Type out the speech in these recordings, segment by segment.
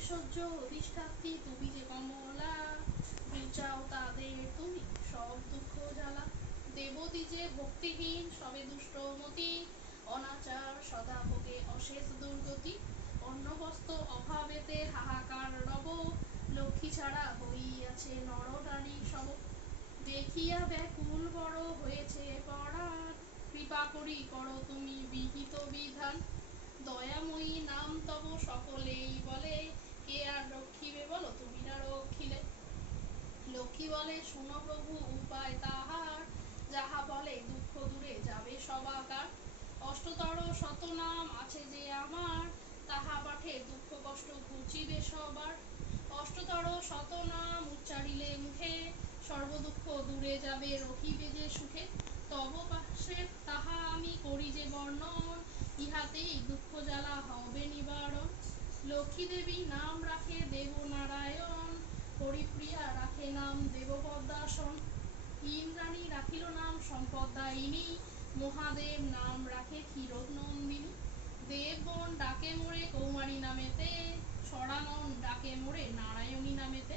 ঐশ্বর্য অধিষ্ঠাত্রী তুমি যে কমলা, বিচাও তাদের তুমি সব দুঃখ জ্বালা। দেবতী যে ভক্তিহীন সবে দুষ্টমতি, অনাচার সদা ভোগে অশেষ দুর্গতি। অন্নবস্ত্র অভাবেতে হাহাকার রব, লক্ষ্মী ছাড়া হইয়াছে নরনারী সব। দেখিয়া ব্যাকুল বড় হয়েছে পরাণ, কৃপা করি করো তুমি বিহিত বিধান। দয়াময়ী নাম তব সকলেই বলে, কে আর রক্ষিবে বলো তুমি না রক্ষিলে। লক্ষ্মী বলে শুনো প্রভু উপায় তাহার, যাহা বলে দুঃখ দূরে যাবে সবাকার। অষ্টতর শত নাম আছে যে আমার, তাহা পাঠে দুঃখ কষ্ট ঘুচিবে সবার। অষ্টতর শত নাম উচ্চারিলে মুখে, সর্ব দুঃখ দূরে যাবে রহিবে যে সুখে। তব পাশে তাহা আমি করি যে বর্ণন, ইহাতেই দুঃখ জ্বালা হবে নিবারণ। লক্ষ্মী দেবী নাম রাখে দেবনারায়ণ, হরিপ্রিয়া রাখে নাম দেবপদ্মাসন। ইন্দ্রাণী রাখিল নাম সম্পদদায়িনী, মহাদেব নাম রাখে ক্ষীরনন্দিনী। দেবগণ ডাকে মোরে কৌমারী নামেতে, সরানন ডাকে মোরে নারায়ণী নামেতে।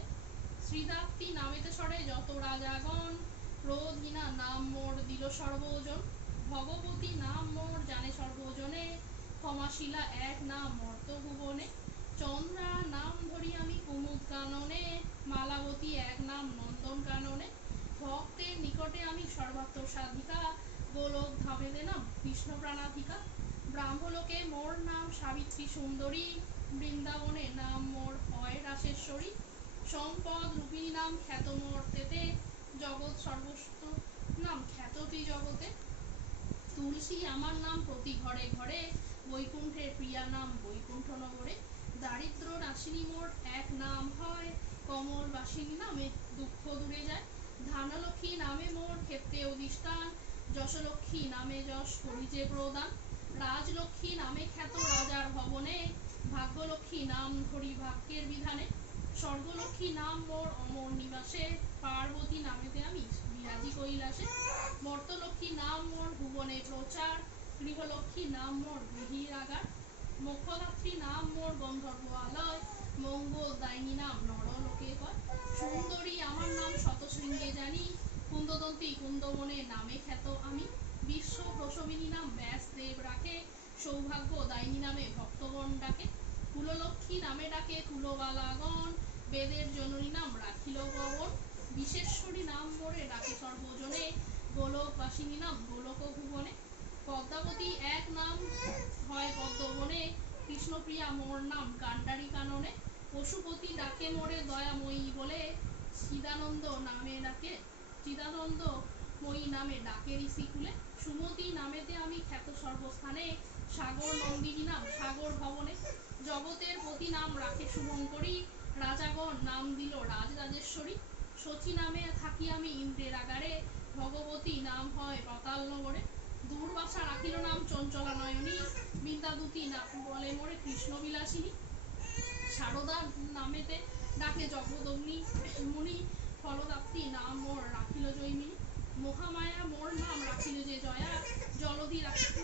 শ্রীদাত্রী নামেতে সরে যত রাজাগণ, ক্রোধহীনা নাম মোর দিল সর্বজন। ভগবতী নাম মোর জানে সর্বজনে, ক্ষমাশীলা এক নাম মর্তভুবনে। চন্দ্রা নাম ধরি আমি কুমুদ কাননে, মালাবতী এক নাম নন্দন কাননে। ভক্তের নিকটে আমি সর্বাত্ম সাধিকা, গোলক ধামেতে নাম কৃষ্ণ প্রাণাধিকা। ব্রাহ্মলোকে মোর নাম সাবিত্রী সুন্দরী, বৃন্দাবনে নাম মোর হয় রাসেশ্বরী। সম্পদ রূপিণী নাম খ্যাত মোর তেতে, জগৎ সর্বস্ব নাম খ্যাত ত্রিজগতে। তুলসী আমার নাম প্রতি ঘরে ঘরে, বৈকুণ্ঠের প্রিয়া নাম বৈকুণ্ঠ নগরে। দারিদ্র নাশিনী মোর এক নাম হয়, কমল বাসিনী নামে দুঃখ দূরে যায়। ধানলক্ষ্মী নামে মোর ক্ষেত্রে অধিষ্ঠান, যশলক্ষ্মী নামে যশ করি যে প্রদান। রাজলক্ষ্মী নামে খ্যাত রাজার ভবনে, ভাগ্যলক্ষ্মী নাম ধরি ভাগ্যের বিধানে। স্বর্গলক্ষ্মী নাম মোর অমর নিবাসে, পার্বতী নামেতে আমি বিরাজি কৈলাসে। মর্তলক্ষ্মী নাম মোর ভুবনে প্রচার, গৃহলক্ষ্মী নাম মোর গৃহীর আগার। মোক্ষদাত্রী নাম মোর গন্ধর্ব আলয়, মঙ্গল দায়িনী নাম নরলোকে কয়। সুন্দরী আমার নাম শতশৃঙ্গে জানি, কুন্দদন্তী কুন্দবনে নামে খ্যাত আমি। বিশ্ব প্রসবিনী নাম ব্যাসদেব রাখে, সৌভাগ্য দায়িনী নামে ভক্তগণ ডাকে। কুললক্ষ্মী নামে ডাকে কুলবালাগণ, বেদের জননী নাম রাখিল পবন। বিশেশ্বরী নাম মোরে ডাকে সর্বজনে, গোলকবাসিনী নাম গোলক ভুবনে। পদ্মাবতী এক নাম হয় পদ্মবনে, কৃষ্ণপ্রিয়া মোর নাম কান্ডারি কাননে। পশুপতি ডাকে মোরে দয়াময়ী বলে, চিদানন্দ নামে ডাকে চিদানন্দময়ী নামে ডাকে ঋষিকুলে। সুমতি নামেতে আমি খ্যাত সর্বস্থানে, সাগর নন্দিনী নাম সাগর ভবনে। জগতের পতি নাম রাখে শুভঙ্করী, রাজাগণ নাম দিল রাজরাজেশ্বরী। শচী নামে থাকি আমি ইন্দ্রের আগারে, ভগবতী নাম হয় পাতাল নগরে। দুর্বাসা রাখিল নাম চঞ্চলা নয়নী, বিদ্যাদূতী নাম বলে মোরে কৃষ্ণ বিলাসিনী। সারদা নামেতে ডাকে জগদগ্নি মুনি, ফলদাত্রী নাম মোর রাখিল জৈমিনী। মহামায়া মোর নাম রাখিল যে জয়া, জলধি রাখিল